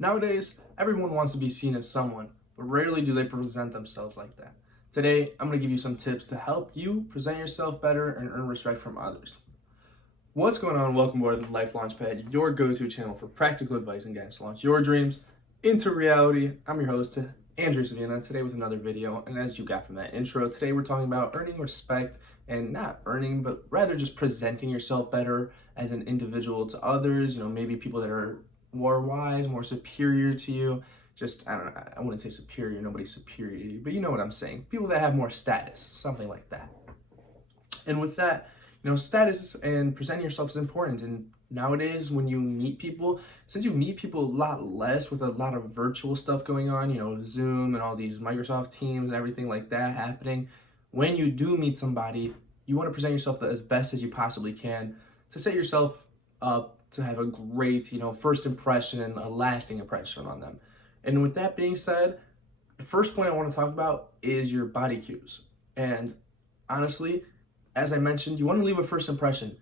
Nowadays, everyone wants to be seen as someone, but rarely do they present themselves like that. Today, I'm going to give you some tips to help you present yourself better and earn respect from others. What's going on? Welcome aboard the Life Launchpad, your go-to channel for practical advice and guidance to launch your dreams into reality. I'm your host, Andrew Savina, today with another video. And as you got from that intro, today we're talking about earning respect and not earning, but rather just presenting yourself better as an individual to others. Maybe people that are more wise, more superior to you. I don't know, I wouldn't say superior, nobody's superior to you, but you know what I'm saying. People that have more status, something like that. And with that, status and presenting yourself is important. And nowadays, when you meet people, since you meet people a lot less with a lot of virtual stuff going on, Zoom and all these Microsoft Teams and everything like that happening, when you do meet somebody, you want to present yourself as best as you possibly can to set yourself up to have a great, first impression and a lasting impression on them. And with that being said, the first point I want to talk about is your body cues. And honestly, as I mentioned, you want to leave a first impression.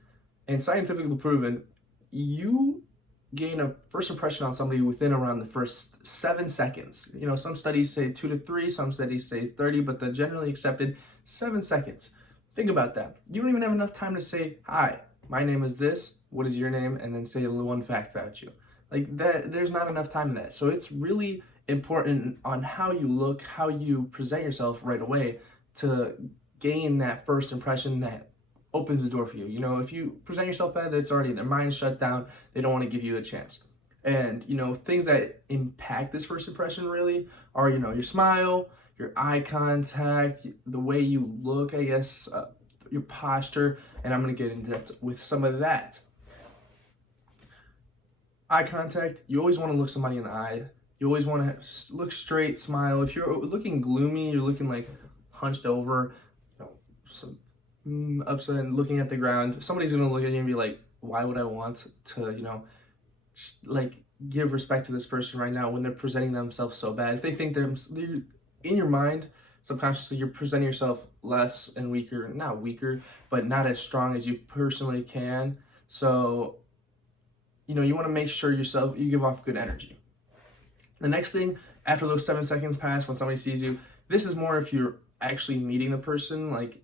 And scientifically proven, you gain a first impression on somebody within around the first 7 seconds. Some studies say 2 to 3, some studies say 30, but the generally accepted 7 seconds. Think about that. You don't even have enough time to say, "Hi, my name is this, what is your name?" and then say a little one fact about you. Like that, there's not enough time in that. So it's really important on how you look, how you present yourself right away to gain that first impression that opens the door for you. If you present yourself bad, it's already their mind shut down. They don't want to give you a chance. And, things that impact this first impression really are, your smile, your eye contact, the way you look, I guess, your posture, and I'm going to get in depth with some of that. Eye contact, you always want to look somebody in the eye. You always want to look straight, smile. If you're looking gloomy, you're looking like hunched over, upside and looking at the ground, somebody's going to look at you and be like, why would I want to, give respect to this person right now when they're presenting themselves so bad? If they think they're in your mind, subconsciously, you're presenting yourself less and weaker, not weaker, but not as strong as you personally can. So, you want to make sure you give off good energy. The next thing, after those 7 seconds pass, when somebody sees you, this is more if you're actually meeting the person, like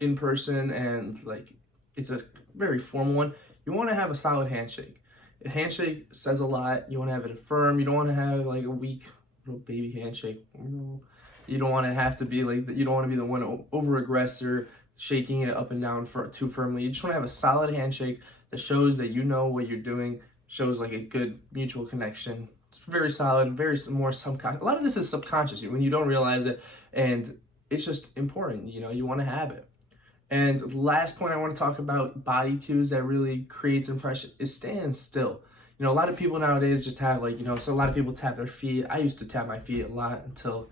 in person, and like it's a very formal one. You want to have a solid handshake. A handshake says a lot. You want to have it firm. You don't want to have like a weak little baby handshake. You don't want to have to be like, you don't want to be the one over aggressor, shaking it up and down too firmly. You just want to have a solid handshake that shows that you know what you're doing, shows like a good mutual connection. It's very solid, very more subconscious. A lot of this is subconscious when you don't realize it, and it's just important. You want to have it. And last point I want to talk about body cues that really creates impression is staying still. A lot of people nowadays just have so a lot of people tap their feet. I used to tap my feet a lot until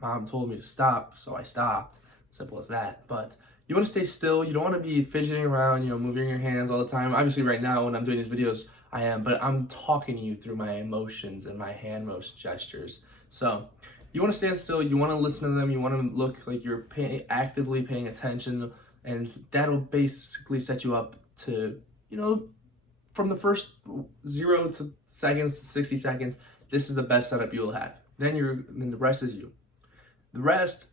my mom told me to stop, so I stopped. Simple as that. But you want to stay still. You don't want to be fidgeting around, moving your hands all the time. Obviously right now when I'm doing these videos, I am, but I'm talking to you through my emotions and my hand motion gestures. So you want to stand still, you want to listen to them, you want to look like you're actively paying attention, and that'll basically set you up to, from the first 0 to seconds to 60 seconds, this is the best setup you will have. Then the rest is you. The rest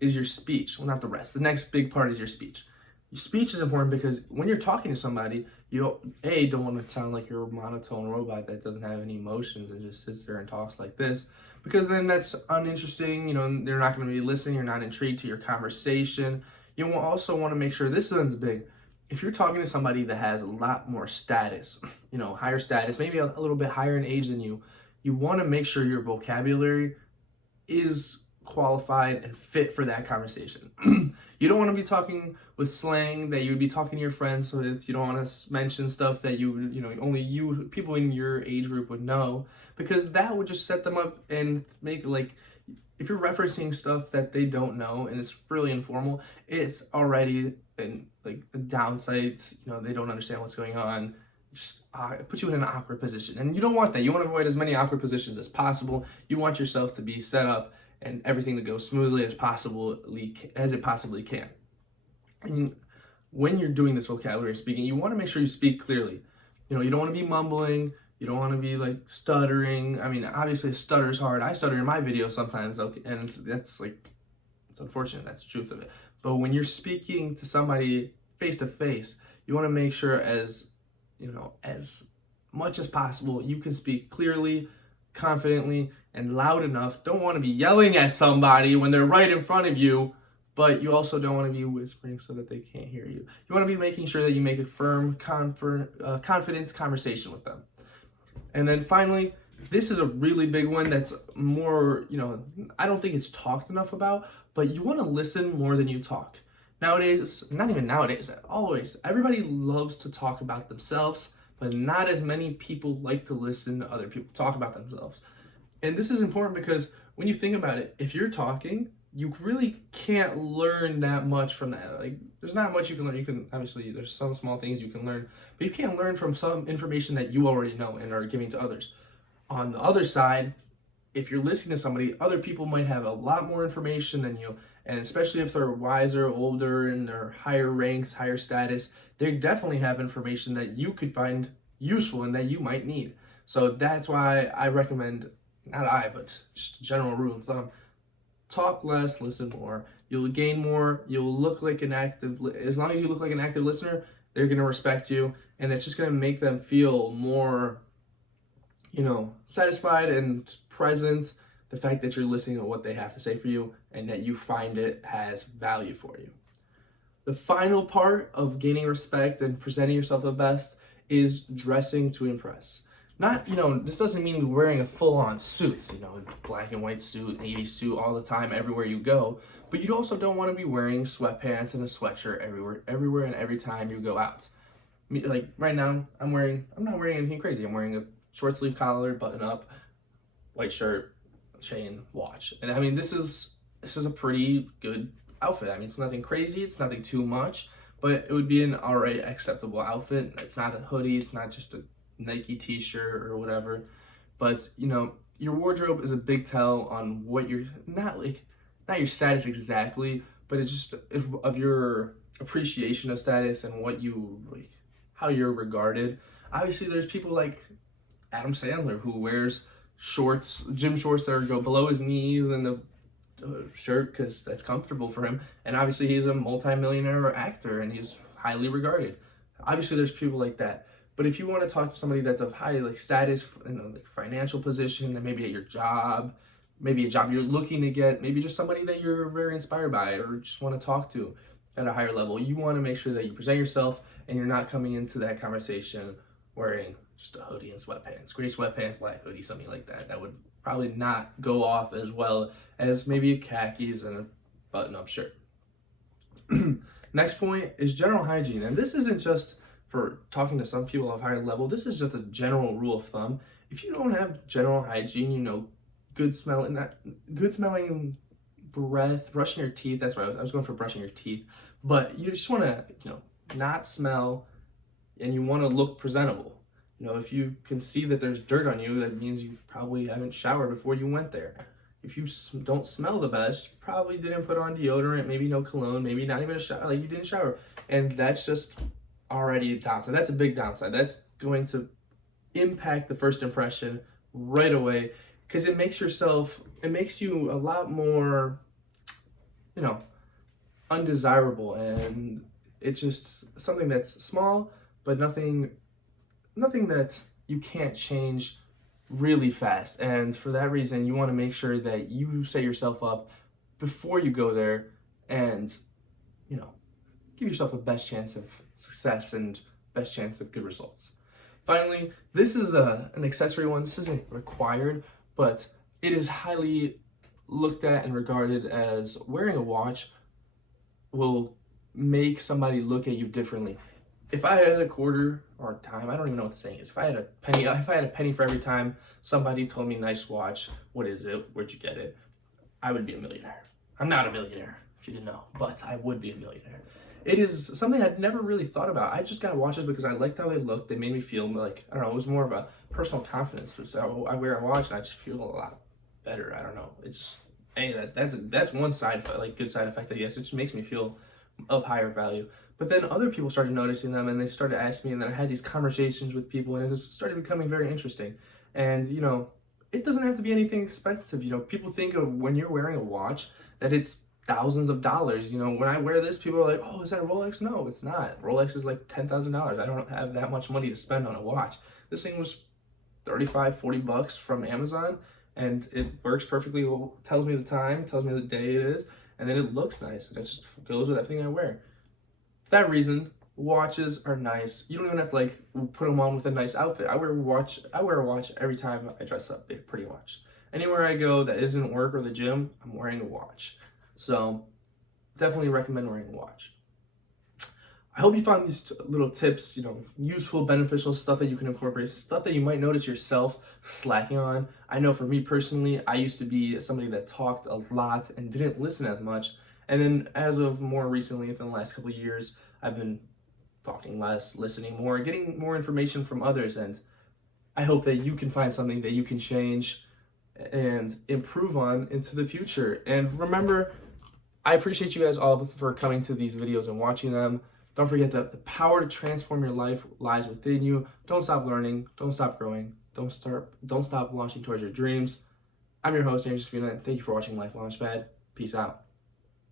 is your speech. Well, not the rest. The next big part is your speech. Your speech is important because when you're talking to somebody, you don't want to sound like you're a monotone robot that doesn't have any emotions and just sits there and talks like this, because then that's uninteresting. They're not going to be listening. You're not intrigued to your conversation. You also want to make sure, this one's big, if you're talking to somebody that has a lot more status, higher status, maybe a little bit higher in age than you, you want to make sure your vocabulary is qualified and fit for that conversation. You don't want to be talking with slang that you would be talking to your friends with. You don't want to mention stuff that only people in your age group would know, because that would just set them up and make if you're referencing stuff that they don't know and it's really informal, it's already a downside. They don't understand what's going on. Just put you in an awkward position, and you don't want that. You want to avoid as many awkward positions as possible. You want yourself to be set up and everything to go smoothly as it possibly can. And when you're doing this vocabulary speaking, you want to make sure you speak clearly. You don't want to be mumbling. You don't want to be like stuttering. I mean, obviously stutter is hard. I stutter in my videos sometimes, okay, and that's like, it's unfortunate. That's the truth of it. But when you're speaking to somebody face to face, you want to make sure, as as much as possible, you can speak clearly, confidently, and loud enough. Don't want to be yelling at somebody when they're right in front of you, but you also don't want to be whispering so that they can't hear you. You want to be making sure that you make a firm, confidence conversation with them. And then finally, this is a really big one that's more, I don't think it's talked enough about, but you want to listen more than you talk. Nowadays, not even nowadays, always, everybody loves to talk about themselves, but not as many people like to listen to other people talk about themselves. And this is important because when you think about it, if you're talking, you really can't learn that much from that. Like, there's not much you can learn. You can, obviously, there's some small things you can learn, but you can't learn from some information that you already know and are giving to others. On the other side, if you're listening to somebody, other people might have a lot more information than you, and especially if they're wiser, older, and they're higher ranks, higher status, they definitely have information that you could find useful and that you might need. So that's why I recommend, not I, but just a general rule of thumb, talk less, listen more. You'll gain more, you'll look like an active, as long as you look like an active listener, they're gonna respect you, and that's just gonna make them feel more, satisfied and present, the fact that you're listening to what they have to say for you and that you find it has value for you. The final part of gaining respect and presenting yourself the best is dressing to impress. Not, this doesn't mean wearing a full-on suit, black and white suit, navy suit all the time, everywhere you go. But you also don't want to be wearing sweatpants and a sweatshirt everywhere and every time you go out. Like right now, I'm not wearing anything crazy. I'm wearing a short sleeve collar, button up, white shirt, chain, watch. And I mean, this is a pretty good outfit. I mean, it's nothing crazy, it's nothing too much, but it would be an alright acceptable outfit. It's not a hoodie, it's not just a Nike t-shirt or whatever. But your wardrobe is a big tell on what you're not your status exactly, but it's just of your appreciation of status and what you like, how you're regarded. Obviously, there's people like Adam Sandler who wears shorts, gym shorts that go below his knees, and the shirt because that's comfortable for him. And obviously, he's a multi-millionaire actor and he's highly regarded. Obviously, there's people like that. But if you want to talk to somebody that's of high status, financial position, and maybe at your job, maybe a job you're looking to get, maybe just somebody that you're very inspired by or just want to talk to at a higher level, you want to make sure that you present yourself and you're not coming into that conversation wearing just a hoodie and sweatpants, gray sweatpants, black hoodie, something like that. That would probably not go off as well as maybe khakis and a button-up shirt. Next point is general hygiene. And this isn't just for talking to some people of higher level. This is just a general rule of thumb. If you don't have general hygiene, good smelling breath, brushing your teeth. That's right. I was going for brushing your teeth. But you just want to, not smell, and you want to look presentable. If you can see that there's dirt on you, that means you probably haven't showered before you went there. If you don't smell the best, you probably didn't put on deodorant, maybe no cologne, maybe not even a shower, like you didn't shower. And that's just already a downside. That's a big downside. That's going to impact the first impression right away because it makes you a lot more, undesirable, and it's just something that's small, but nothing that you can't change really fast. And for that reason, you want to make sure that you set yourself up before you go there and, give yourself the best chance of success and best chance of good results. Finally, this is an accessory one. This isn't required, but it is highly looked at and regarded as wearing a watch will make somebody look at you differently. If I had a quarter or a dime, I don't even know what the saying is. If I had a penny for every time somebody told me nice watch, what is it? Where'd you get it? I would be a millionaire. I'm not a millionaire, if you didn't know, but I would be a millionaire. It is something I'd never really thought about. I just got watches because I liked how they looked. They made me feel like, I don't know, it was more of a personal confidence. So I wear a watch and I just feel a lot better. I don't know. It's, hey, that's one side, like good side effect, I guess. It just makes me feel of higher value. But then other people started noticing them and they started asking me, and then I had these conversations with people, and it just started becoming very interesting. And it doesn't have to be anything expensive. People think of when you're wearing a watch that it's thousands of dollars. When I wear this, people are like, "Oh, is that a Rolex?" No, it's not. Rolex is like $10,000. I don't have that much money to spend on a watch. This thing was 35, $40 from Amazon, and it works perfectly well, tells me the time, tells me the day it is, and then it looks nice, and it just goes with everything I wear. For that reason, watches are nice. You don't even have to like put them on with a nice outfit. I wear a watch every time I dress up, pretty much. Anywhere I go that isn't work or the gym, I'm wearing a watch. So definitely recommend wearing a watch. I hope you found these little tips, useful, beneficial stuff that you can incorporate, stuff that you might notice yourself slacking on. I know for me personally, I used to be somebody that talked a lot and didn't listen as much. And then as of more recently, within the last couple of years, I've been talking less, listening more, getting more information from others. And I hope that you can find something that you can change and improve on into the future. And remember, I appreciate you guys all for coming to these videos and watching them. Don't forget that the power to transform your life lies within you. Don't stop learning. Don't stop growing. Don't stop launching towards your dreams. I'm your host, Andrew Spina. Thank you for watching Life Launchpad. Peace out.